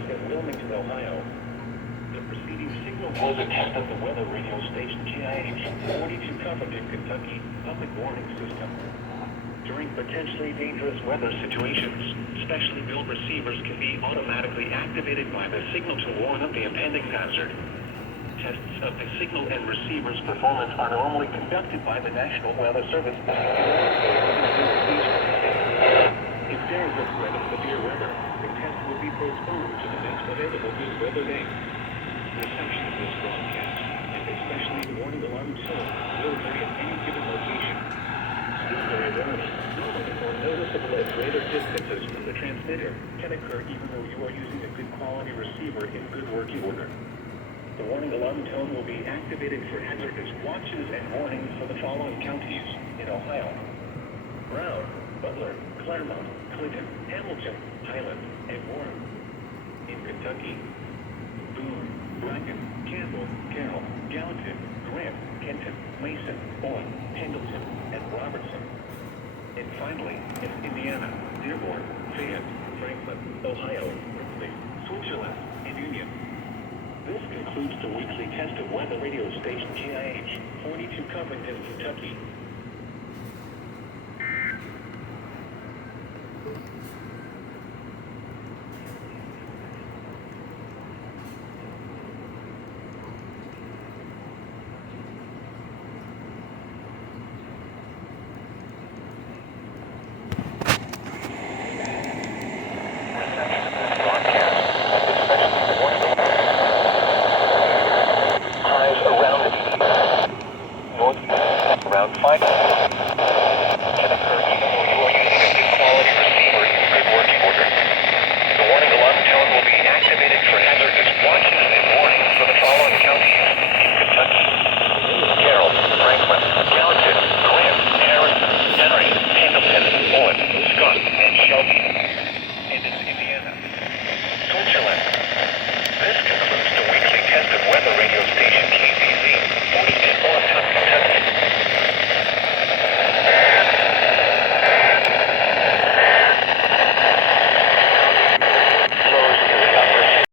receivers in Wilmington, Ohio. The preceding signal was a test of the weather radio station GIH 42 Covington, Kentucky public warning system. During potentially dangerous weather situations, specially built receivers can be automatically activated by the signal to warn of the impending hazard. Tests of the signal and receiver's performance are normally conducted by the National Weather Service. If there is a threat of severe weather, the test will be postponed to the next available good weather day. Reception of this broadcast, and especially the warning alarm tone, will vary at any given location. Still very rarely, normal or noticeable at greater distances from the transmitter can occur even though you are using a good quality receiver in good working order. The warning alarm tone will be activated for hazardous watches and warnings for the following counties in Ohio: Brown, Butler, Claremont, Clinton, Hamilton, Highland, and Warren. In Kentucky: Boone, Bracken, Campbell, Carroll, Gallatin, Grant, Kenton, Mason, Owen, Pendleton, and Robertson. And finally, in Indiana: Dearborn, Fayette, Franklin, Ohio, Ripley, Switzerland, and Union. This concludes the weekly test of weather radio station GIH 42 Covington, Kentucky.